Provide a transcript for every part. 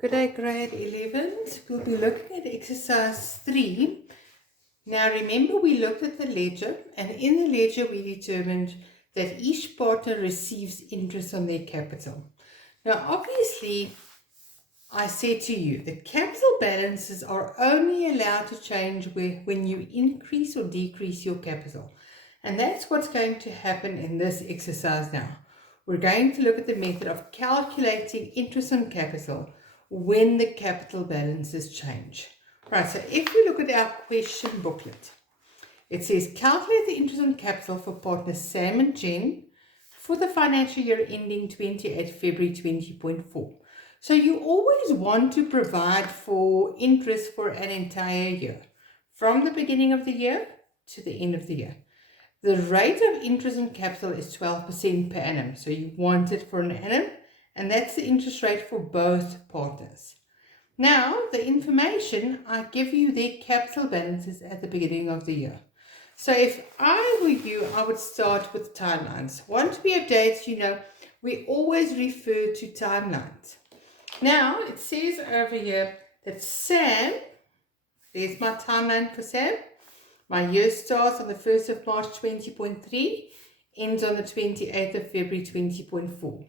Good day, grade 11s. We'll be looking at exercise 3. Now remember, we looked at the ledger, and in the ledger we determined that each partner receives interest on their capital. Now obviously, I said to you that capital balances are only allowed to change when you increase or decrease your capital. And that's what's going to happen in this exercise now. We're going to look at the method of calculating interest on capital when the capital balances change. Right, so if we look at our question booklet, it says calculate the interest on capital for partners Sam and Jen for the financial year ending 28 February 20.4. So you always want to provide for interest for an entire year, from the beginning of the year to the end of the year. The rate of interest on capital is 12% per annum. So you want it for an annum, and that's the interest rate for both partners. Now, the information, I give you their capital balances at the beginning of the year. So if I were you, I would start with timelines. Once we update, we always refer to timelines. Now, it says over here that Sam, there's my timeline for Sam. My year starts on the 1st of March 20.3, ends on the 28th of February 20.4.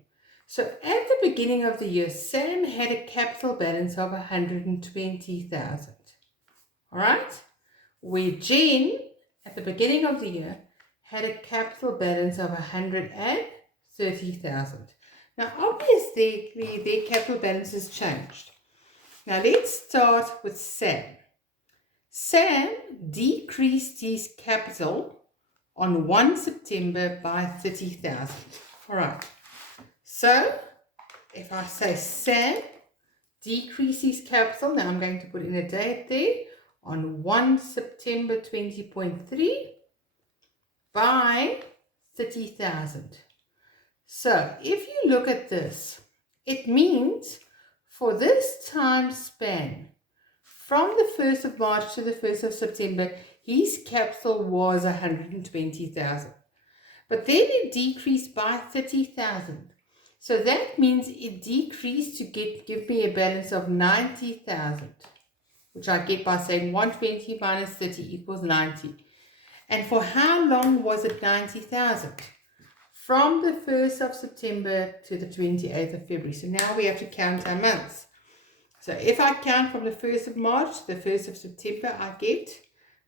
So at the beginning of the year, Sam had a capital balance of 120,000. All right? Where Jen, at the beginning of the year, had a capital balance of 130,000. Now, obviously, their capital balances changed. Now, let's start with Sam. Sam decreased his capital on 1 September by 30,000. All right. So, if I say Sam decreased his capital, now I'm going to put in a date there, on 1 September 20.3 by 30,000. So, if you look at this, it means for this time span, from the 1st of March to the 1st of September, his capital was 120,000. But then it decreased by 30,000. So that means it decreased to give me a balance of 90,000, which I get by saying 120 minus 30 equals 90. And for how long was it 90,000? From the 1st of September to the 28th of February. So now we have to count our months. So if I count from the 1st of March to the 1st of September, I get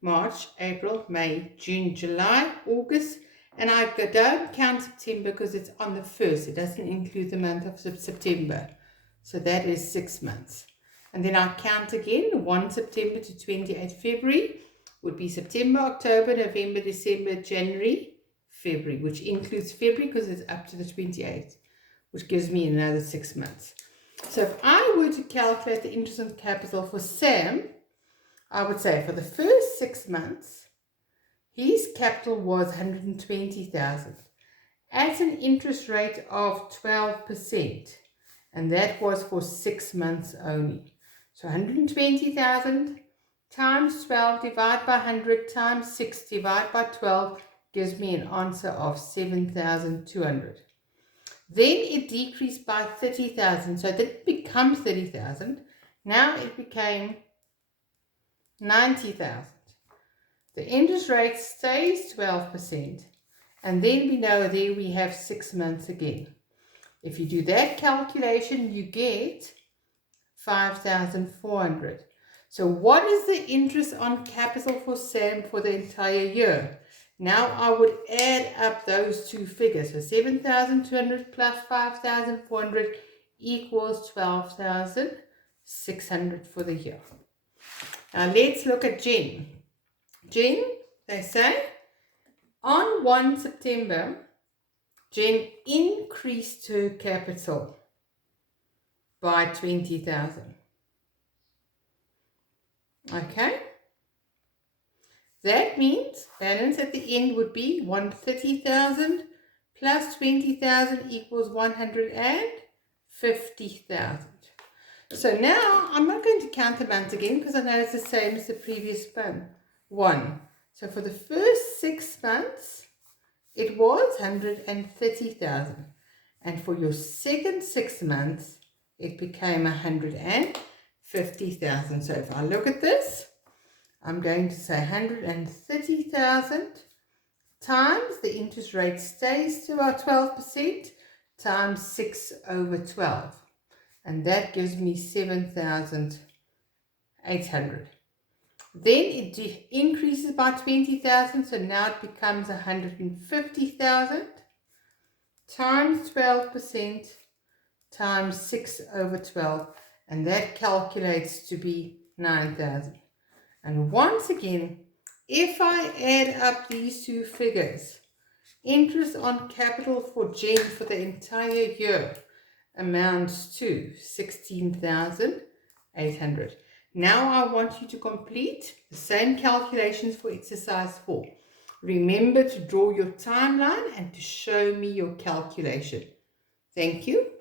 March, April, May, June, July, August, and I don't count September because it's on the 1st. It doesn't include the month of September. So that is 6 months. And then I count again, 1 September to 28 February would be September, October, November, December, January, February, which includes February because it's up to the 28th, which gives me another 6 months. So if I were to calculate the interest on capital for Sam, I would say for the first 6 months, his capital was 120,000 at an interest rate of 12%, and that was for 6 months only. So 120,000 times 12 divided by 100 times 6 divided by 12 gives me an answer of 7,200. Then it decreased by 30,000. So it didn't become 30,000. Now it became 90,000. The interest rate stays 12%. And then we know there we have 6 months again. If you do that calculation, you get 5,400. So what is the interest on capital for Sam for the entire year? Now I would add up those two figures. So 7,200 plus 5,400 equals 12,600 for the year. Now let's look at Jen. Jen, they say, on 1 September, Jen increased her capital by 20,000. Okay? That means balance at the end would be 130,000 plus 20,000 equals 150,000. So now I'm not going to count the months again because I know it's the same as the previous one. So for the first 6 months, it was 130,000. And for your second 6 months, it became 150,000. So if I look at this, I'm going to say 130,000 times the interest rate stays to our 12% times 6 over 12. And that gives me 7,800. Then it increases by 20,000, so now it becomes 150,000 times 12% times 6 over 12, and that calculates to be 9,000. And once again, if I add up these two figures, interest on capital for Jen for the entire year amounts to 16,800. Now I want you to complete the same calculations for exercise 4. Remember to draw your timeline and to show me your calculation. Thank you.